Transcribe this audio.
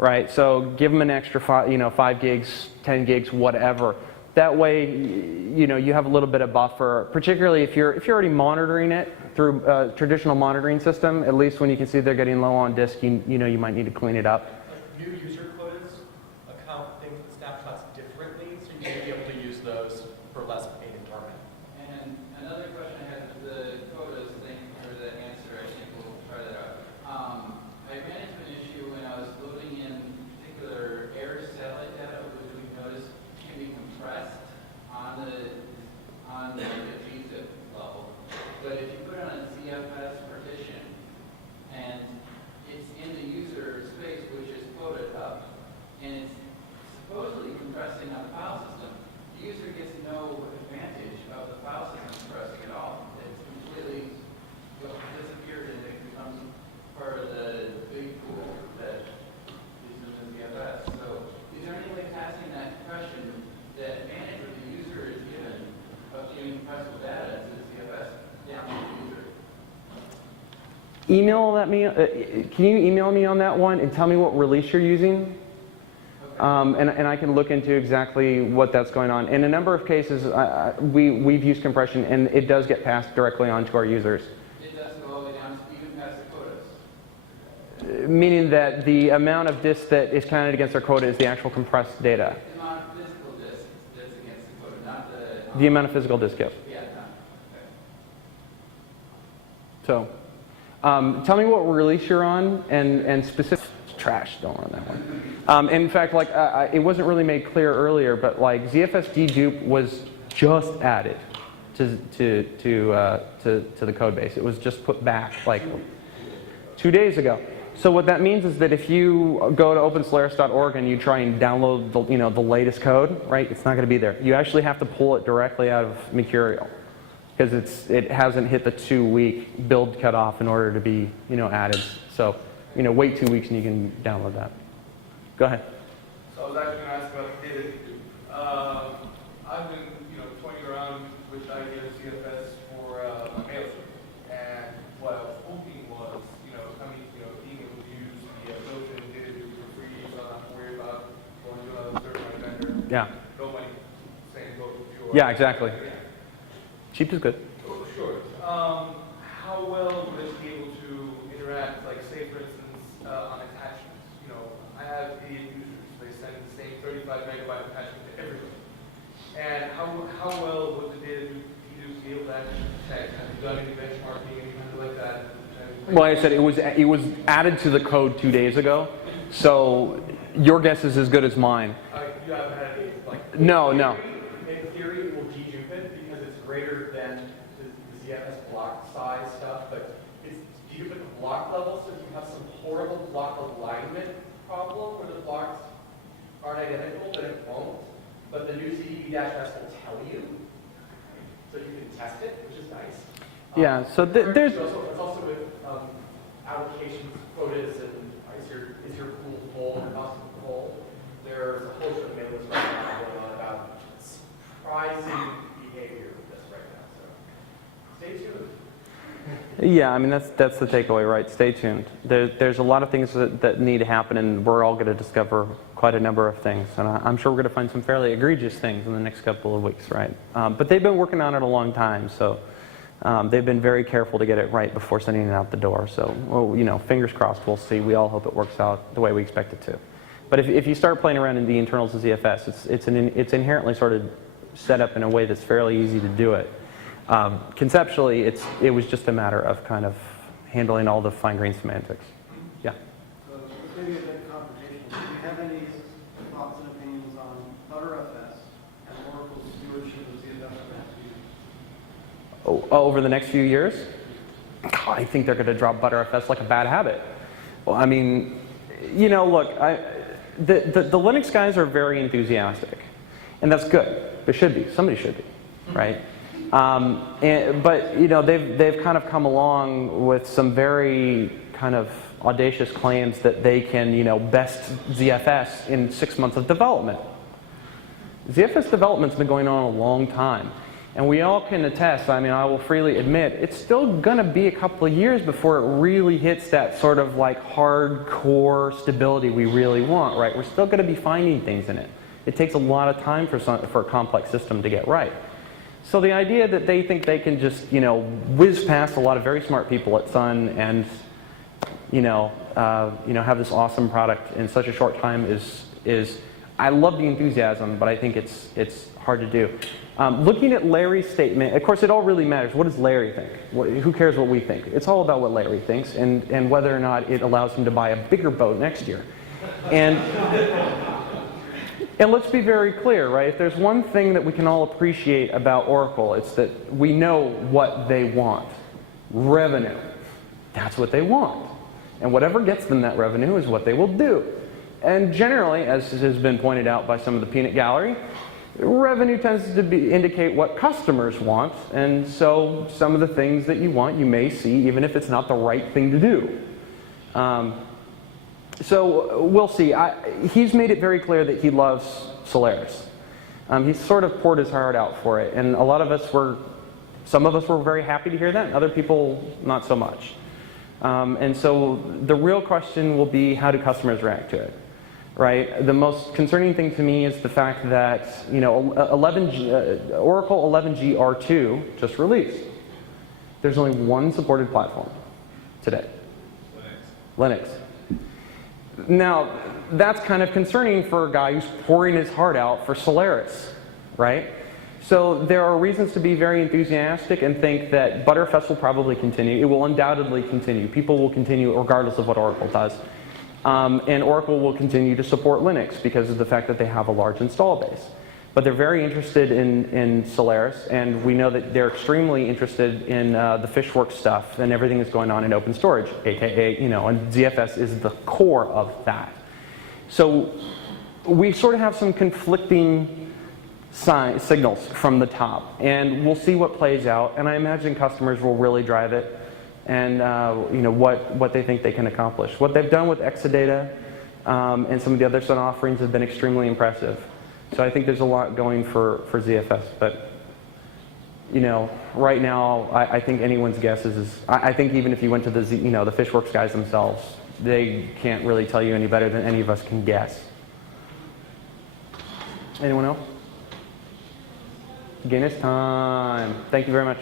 right? So give them an extra 5 gigs, 10 gigs, whatever. That way, you have a little bit of buffer, particularly if you're already monitoring it through a traditional monitoring system. At least when you can see they're getting low on disk, you might need to clean it up. Like new user quotas account things with snapshots differently, so you may be able to use those for less pain and torment. And another question I had with the quotas thing, or the answer, I think we'll try that out. I ran into an issue when I was loading in particular air satellite data, which we noticed can be compressed on the GZIP level. But if you put it on a ZFS partition and it's in the user space, which is quoted up, and it's supposedly compressing on the file system, the user gets no advantage of the file system compressing at all. It's completely disappeared and it becomes part of the big pool that is in the ZFS. So is there any way passing that compression, that advantage that the user is given of giving compressible data to the ZFS down to the user? Email that me. Can you email me on that one and tell me what release you're using? Okay. And I can look into exactly what that's going on. In a number of cases, we've used compression, and it does get passed directly on to our users. It does go all the way down, even past the quotas? Meaning that the amount of disk that is counted against our quota is the actual compressed data. The amount of physical disk that's against the quota, not the... The amount of physical disk, yes. Yeah, no. So, tell me what release you're on, and specific trash. Don't run that one. In fact, like it wasn't really made clear earlier, but like ZFS dedupe was just added to the code base. It was just put back like 2 days ago. So what that means is that if you go to OpenSolaris.org and you try and download the latest code, right? It's not going to be there. You actually have to pull it directly out of Mercurial, because it hasn't hit the 2-week build cutoff in order to be added. So wait 2 weeks and you can download that. Go ahead. So I was actually going to ask about data dedupe. I've been toying around with the idea of ZFS for my mail server, and what I was hoping was being able to use the built-in data dedupe for free, so I don't have to worry about going to a third-party vendor. Yeah. Nobody saying go to you. Yeah, exactly. Yeah. Cheap is good. Oh, sure. How well would it be able to interact, like say for instance, on attachments? I have idiot users. They send the same 35 megabyte attachment to everybody. And how well would the data dedupe be able to actually detect? Have you done any benchmarking, anything like that? Well, like I said, it was added to the code 2 days ago, so your guess is as good as mine. You haven't had any, like... No. In theory, it will dedupe it because it's greater than the ZFS block size stuff, but it's dedupe at the block level, so if you have some horrible block alignment problem where the blocks aren't identical, then it won't. But the new CDB-S will tell you, so you can test it, which is nice. Yeah, so there's... It's also with allocations, quotas, and is your pool full or not full? There's a whole bunch of mailers right now going on about surprising behavior with this right now. So stay tuned. Yeah, I mean that's the takeaway, right? Stay tuned. There's a lot of things that need to happen, and we're all going to discover quite a number of things. And I'm sure we're going to find some fairly egregious things in the next couple of weeks, right? But they've been working on it a long time, so they've been very careful to get it right before sending it out the door. So, well, fingers crossed. We'll see. We all hope it works out the way we expect it to. But if you start playing around in the internals of ZFS, it's inherently sort of set up in a way that's fairly easy to do it. Conceptually, it was just a matter of kind of handling all the fine-grained semantics. Yeah. So it's maybe a bit confrontational. Do you have any thoughts and opinions on ButterFS and Oracle's stewardship of ZFS over the next few years? Over the next few years? I think they're going to drop ButterFS like a bad habit. Well, I mean, look, the Linux guys are very enthusiastic, and that's good. They should be. Somebody should be, right? But they've kind of come along with some very kind of audacious claims that they can best ZFS in 6 months of development. ZFS development's been going on a long time. And we all can attest, I mean, I will freely admit, it's still gonna be a couple of years before it really hits that sort of like hardcore stability we really want, right? We're still gonna be finding things in it. It takes a lot of time for a complex system to get right. So the idea that they think they can just, whiz past a lot of very smart people at Sun and, have this awesome product in such a short time is I love the enthusiasm, but I think it's hard to do. Looking at Larry's statement, of course, it all really matters. What does Larry think? Who cares what we think? It's all about what Larry thinks and whether or not it allows him to buy a bigger boat next year. And let's be very clear, right? If there's one thing that we can all appreciate about Oracle, it's that we know what they want. Revenue. That's what they want. And whatever gets them that revenue is what they will do. And generally, as has been pointed out by some of the peanut gallery, revenue tends to indicate what customers want. And so some of the things that you want, you may see, even if it's not the right thing to do. So we'll see. He's made it very clear that he loves Solaris. He's sort of poured his heart out for it. And some of us were very happy to hear that, and other people not so much. And so the real question will be, how do customers react to it? Right? The most concerning thing to me is the fact that Oracle 11g R2 just released. There's only one supported platform today. Linux. Now, that's kind of concerning for a guy who's pouring his heart out for Solaris, right? So there are reasons to be very enthusiastic and think that Butterfest will probably continue. It will undoubtedly continue. People will continue regardless of what Oracle does. And Oracle will continue to support Linux because of the fact that they have a large install base. But they're very interested in Solaris, and we know that they're extremely interested in the Fishworks stuff and everything that's going on in open storage, aka, and ZFS is the core of that. So we sort of have some conflicting signals from the top, and we'll see what plays out, and I imagine customers will really drive it, and what they think they can accomplish. What they've done with Exadata and some of the other Sun offerings have been extremely impressive. So I think there's a lot going for ZFS, but right now I think anyone's guess is I think even if you went to the the Fishworks guys themselves, they can't really tell you any better than any of us can guess. Anyone else? Guinness time. Thank you very much.